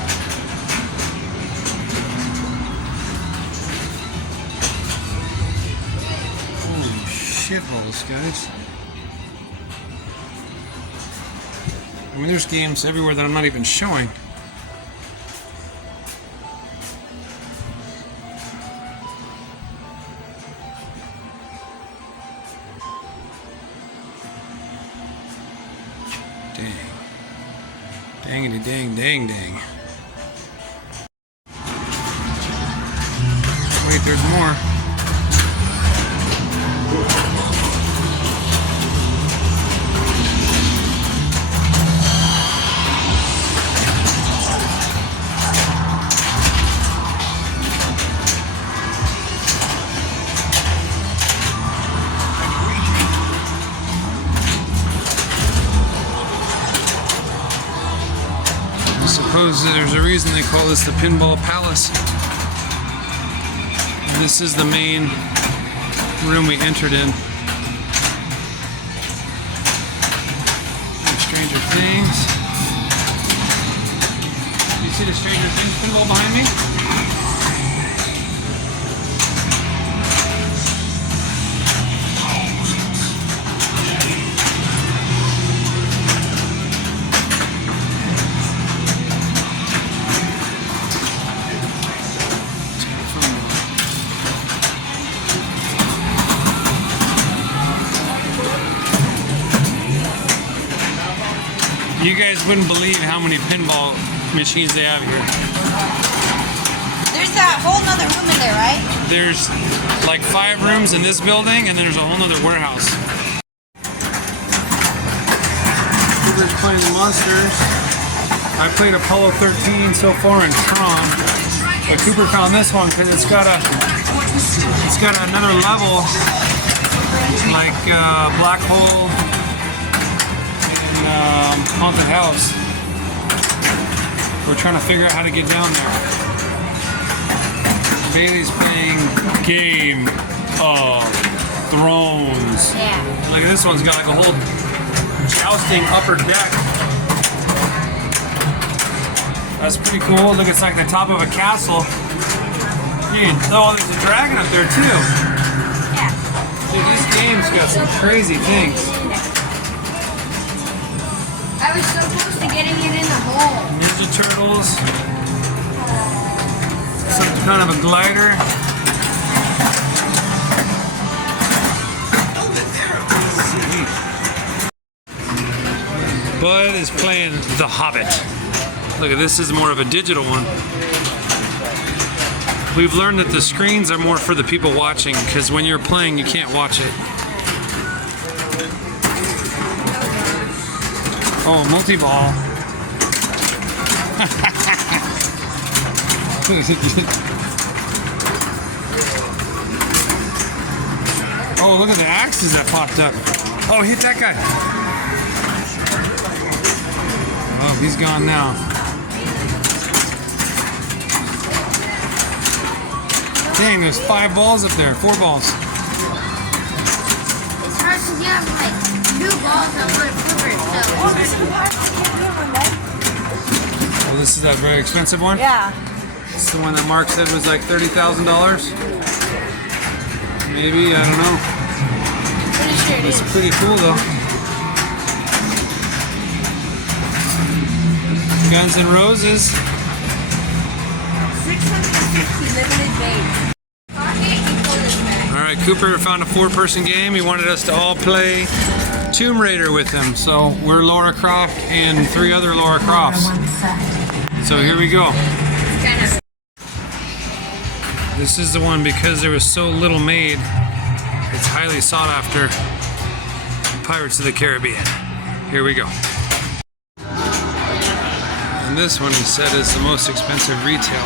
Holy shitholes, guys. I mean, there's games everywhere that I'm not even showing. Dangity dang dang dang. Wait, there's more. I suppose there's a reason they call this the Pinball Palace. And this is the main room we entered in. Stranger Things. You see the Stranger Things pinball behind me? You guys wouldn't believe how many pinball machines they have here. There's that whole nother room in there, right? There's like 5 rooms in this building, and then there's a whole nother warehouse. Cooper's playing the Monsters. I played Apollo 13 so far in Tron, but Cooper found this one because it's got another level, like Black Hole. Haunted house. We're trying to figure out how to get down there. Bailey's playing Game of Thrones. Yeah. Look at this one's got like a whole jousting upper deck. That's pretty cool. Look, it's like the top of a castle. Dude, oh, there's a dragon up there too. Yeah. Dude, this game's got some crazy things. I was so close to getting it in the hole. Ninja Turtles. Some kind of a glider. Bud is playing The Hobbit. Look at this, is more of a digital one. We've learned that the screens are more for the people watching, because when you're playing, you can't watch it. Oh, multi-ball. Oh, look at the axes that popped up. Oh, hit that guy. Oh, he's gone now. Dang, there's 5 balls up there. 4 balls. It's hard to get like 2 balls on one flipper. Well, this is that very expensive one? Yeah. It's the one that Mark said was like $30,000. Maybe, I don't know. Pretty sure it It's is. pretty cool though. Guns N' Roses. 650 limited days. Alright, Cooper found a 4-person game. He wanted us to all play Tomb Raider with him. So we're Laura Croft and 3 other Laura Crofts. So here we go. This is the one, because there was so little made, it's highly sought after. Pirates of the Caribbean. Here we go. And this one, he said, is the most expensive retail.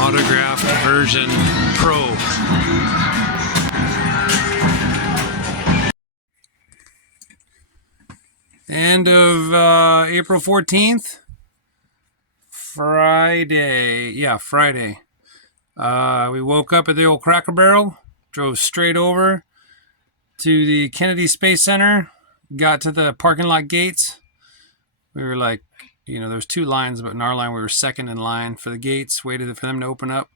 Autographed version Pro. End of April 14th. Friday. Yeah, Friday. We woke up at the old Cracker Barrel, drove straight over to the Kennedy Space Center, got to the parking lot gates. We were like, there was 2 lines, but in our line we were second in line for the gates, waited for them to open up.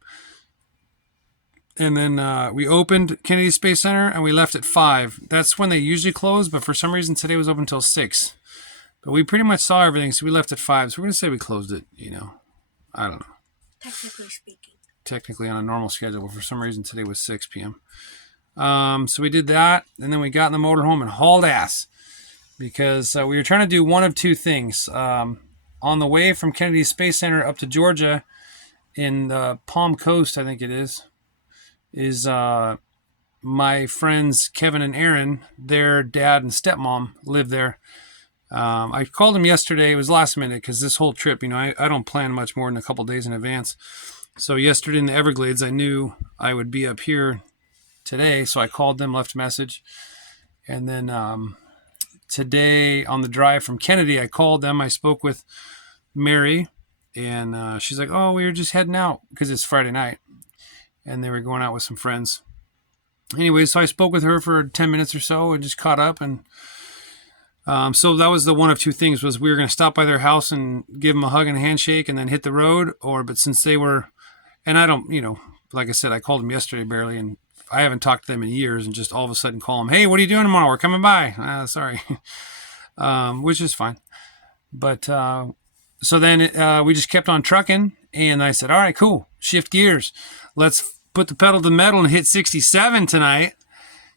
And then we opened Kennedy Space Center and we left at 5. That's when they usually close, but for some reason today was open until 6. But we pretty much saw everything, so we left at 5. So we're going to say we closed it, I don't know. Technically speaking. Technically on a normal schedule, but for some reason today was 6 p.m. So we did that, and then we got in the motorhome and hauled ass because we were trying to do one of 2 things. On the way from Kennedy Space Center up to Georgia in the Palm Coast, I think it is my friends Kevin and Aaron, their dad and stepmom live there. I called them yesterday. It was last minute because this whole trip, I don't plan much more than a couple days in advance. So yesterday in the Everglades, I knew I would be up here today. So I called them, left a message. And then today on the drive from Kennedy, I called them. I spoke with Mary and she's like, oh, we were just heading out because it's Friday night. And they were going out with some friends. Anyway, so I spoke with her for 10 minutes or so and just caught up. And so that was the one of 2 things was we were going to stop by their house and give them a hug and a handshake and then hit the road. But since they were, and I don't, like I said, I called them yesterday barely and I haven't talked to them in years and just all of a sudden call them, hey, what are you doing tomorrow? We're coming by. Sorry. Which is fine. But so then we just kept on trucking and I said, all right, cool. Shift gears. Let's put the pedal to the metal and hit 67 tonight.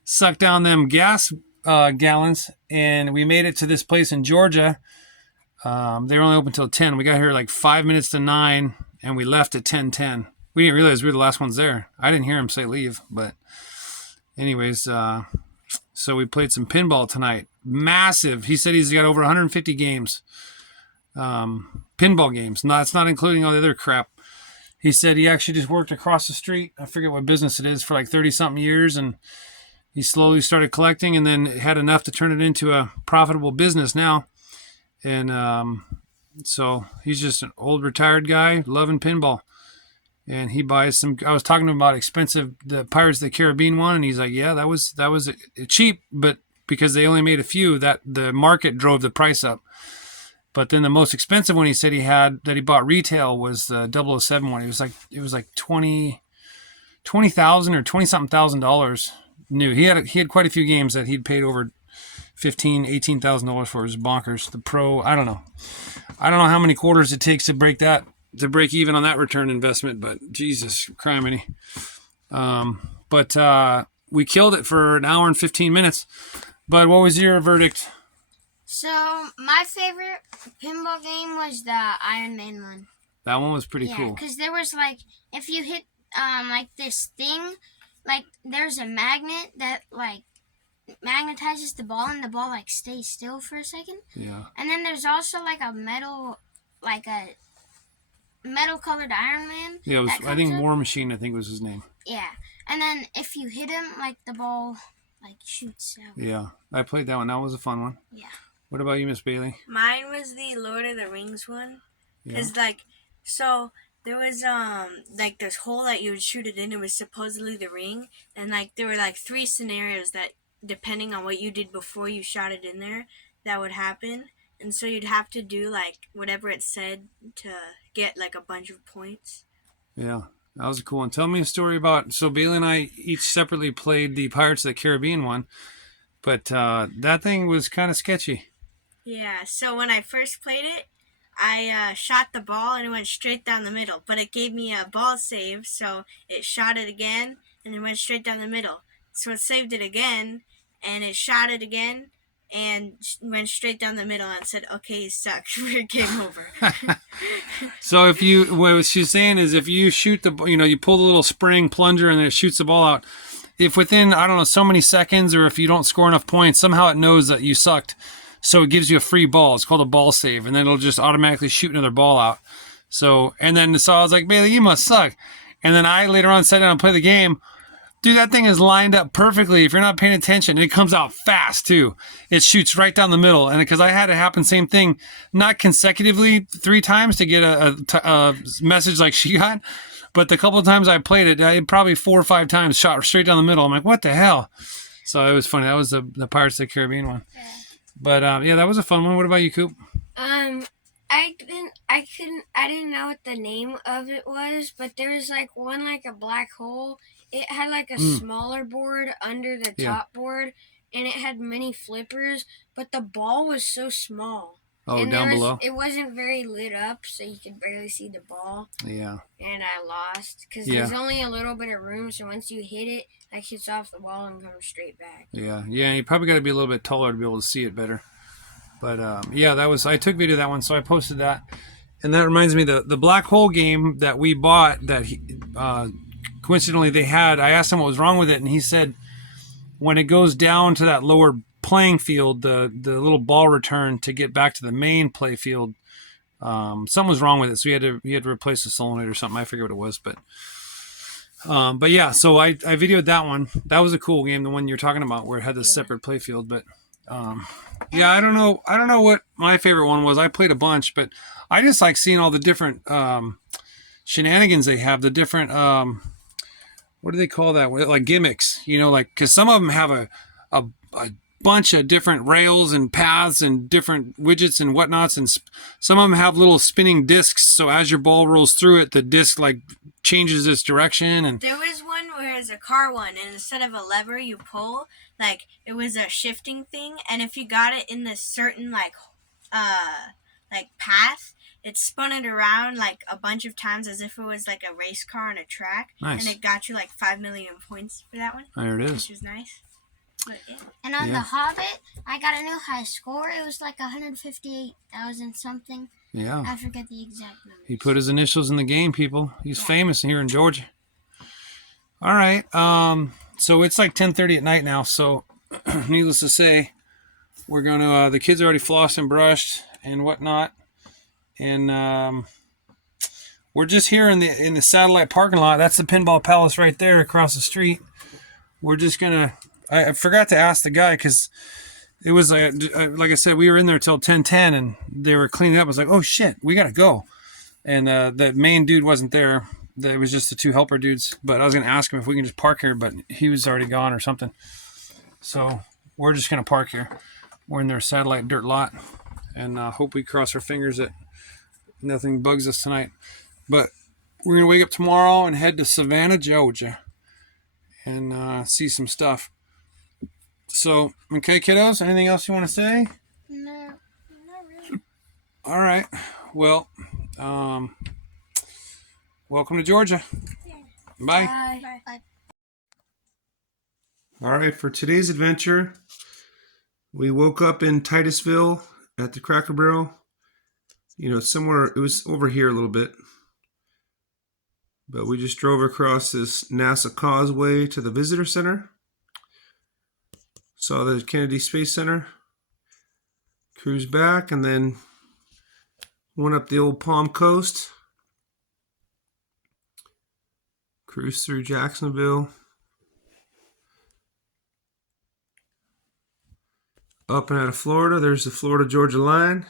Suck down them gas gallons. And we made it to this place in Georgia. They were only open till 10. We got here like 5 minutes to 9 and we left at 10:10. We didn't realize we were the last ones there. I didn't hear him say leave, but anyways, so we played some pinball tonight. Massive. He said he's got over 150 games. Pinball games. No, it's not including all the other crap. He said he actually just worked across the street. I forget what business it is for like 30-something years. And he slowly started collecting and then had enough to turn it into a profitable business now. And so he's just an old retired guy loving pinball. And he buys some, I was talking to him about the Pirates of the Caribbean one. And he's like, yeah, that was cheap, but because they only made a few, that the market drove the price up. But then the most expensive one he said he had that he bought retail was the 007 one. It was like $20,000 or $20,000 new. He had quite a few games that he'd paid over $18,000 for. It was bonkers. The Pro, I don't know how many quarters it takes to break even on that return investment, but Jesus criminy. But we killed it for an hour and 15 minutes. But what was your verdict? So, my favorite pinball game was the Iron Man one. That one was pretty cool. Yeah, because there was, like, if you hit, like, this thing, like, there's a magnet that, like, magnetizes the ball, and the ball, like, stays still for a second. Yeah. And then there's also, like, a metal-colored Iron Man. Yeah, it was, I think War Machine, I think was his name. Yeah. And then if you hit him, like, the ball, like, shoots out. Yeah. I played that one. That was a fun one. Yeah. What about you, Miss Bailey? Mine was the Lord of the Rings one. Because, Yeah. so there was, this hole that you would shoot it in. It was supposedly the ring. And, there were, 3 scenarios that, depending on what you did before you shot it in there, that would happen. And so you'd have to do, whatever it said to get, a bunch of points. Yeah, that was a cool one. Tell me a story about, so Bailey and I each separately played the Pirates of the Caribbean one, but that thing was kind of sketchy. Yeah, so when I first played it, I shot the ball and it went straight down the middle. But it gave me a ball save, so it shot it again and it went straight down the middle. So it saved it again and it shot it again and went straight down the middle and said, okay, you suck. We're game over. So what she's saying is if you shoot you pull the little spring plunger and then it shoots the ball out. If within, I don't know, so many seconds or if you don't score enough points, somehow it knows that you sucked. So it gives you a free ball. It's called a ball save. And then it'll just automatically shoot another ball out. So I was like, Bailey, you must suck. And then I later on sat down and played the game. Dude, that thing is lined up perfectly. If you're not paying attention, it comes out fast too. It shoots right down the middle. And because I had it happen, same thing, not consecutively 3 times to get a message like she got, but the couple of times I played it, I probably 4 or 5 times shot straight down the middle. I'm like, what the hell? So it was funny. That was the Pirates of the Caribbean one. Yeah. But yeah, that was a fun one. What about you, Coop? I didn't know what the name of it was, but there was like one like a black hole. It had like a smaller board under the top board, and it had many flippers, but the ball was so small. Oh, and down below? It wasn't very lit up, so you could barely see the ball. Yeah. And I lost, because there's only a little bit of room, so once you hit it, it hits off the wall and comes straight back. Yeah, you probably got to be a little bit taller to be able to see it better. But yeah, I took video of that one, so I posted that. And that reminds me, the black hole game that we bought, that coincidentally they had, I asked him what was wrong with it, and he said when it goes down to that lower playing field, the little ball return to get back to the main play field, something was wrong with it, so he had to replace the solenoid or something. I forget what it was, but yeah, so I videoed that one. That was a cool game, the one you're talking about, where it had the separate play field. But yeah, I don't know what my favorite one was. I played a bunch, but I just like seeing all the different shenanigans they have, the different what do they call that? Like gimmicks, like, because some of them have a bunch of different rails and paths and different widgets and whatnots, and some of them have little spinning discs, so as your ball rolls through it, the disc like changes its direction. And there was one where it's a car one, and instead of a lever you pull, like it was a shifting thing, and if you got it in this certain like path, it spun it around like a bunch of times as if it was like a race car on a track. Nice. And it got you like 5 million points for that one. There it is. Which was nice. But, yeah. And on The Hobbit, I got a new high score. It was like 158,000 something. Yeah. I forget the exact number. He put his initials in the game, people. He's famous here in Georgia. All right. So it's like 10:30 at night now. So needless to say, we're going to, the kids are already flossed and brushed and whatnot. And we're just here in the satellite parking lot. That's the Pinball Palace right there across the street. We're just going to, I forgot to ask the guy, because it was like I said, we were in there till 10:10 and they were cleaning up. I was like, oh shit, we got to go. And the main dude wasn't there. It was just the 2 helper dudes. But I was going to ask him if we can just park here, but he was already gone or something. So we're just going to park here. We're in their satellite dirt lot, and hope we cross our fingers that nothing bugs us tonight. But we're going to wake up tomorrow and head to Savannah, Georgia, and see some stuff. So, okay, kiddos, anything else you want to say? No, not really. All right. Well, welcome to Georgia. Yeah. Bye. Bye. Bye. All right, for today's adventure, we woke up in Titusville at the Cracker Barrel. Somewhere, it was over here a little bit. But we just drove across this NASA Causeway to the Visitor Center. Saw the Kennedy Space Center. Cruised back, and then went up the old Palm Coast. Cruised through Jacksonville. Up and out of Florida, there's the Florida-Georgia line.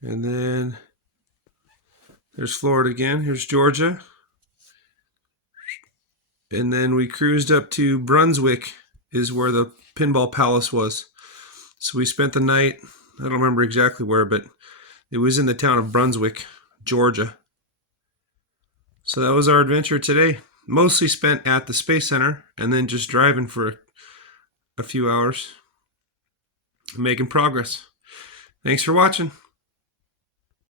And then there's Florida again. Here's Georgia. And then we cruised up to Brunswick, is where the Pinball Palace was. So we spent the night, I don't remember exactly where, but it was in the town of Brunswick, Georgia. So that was our adventure today. Mostly spent at the Space Center, and then just driving for a few hours, making progress. Thanks for watching.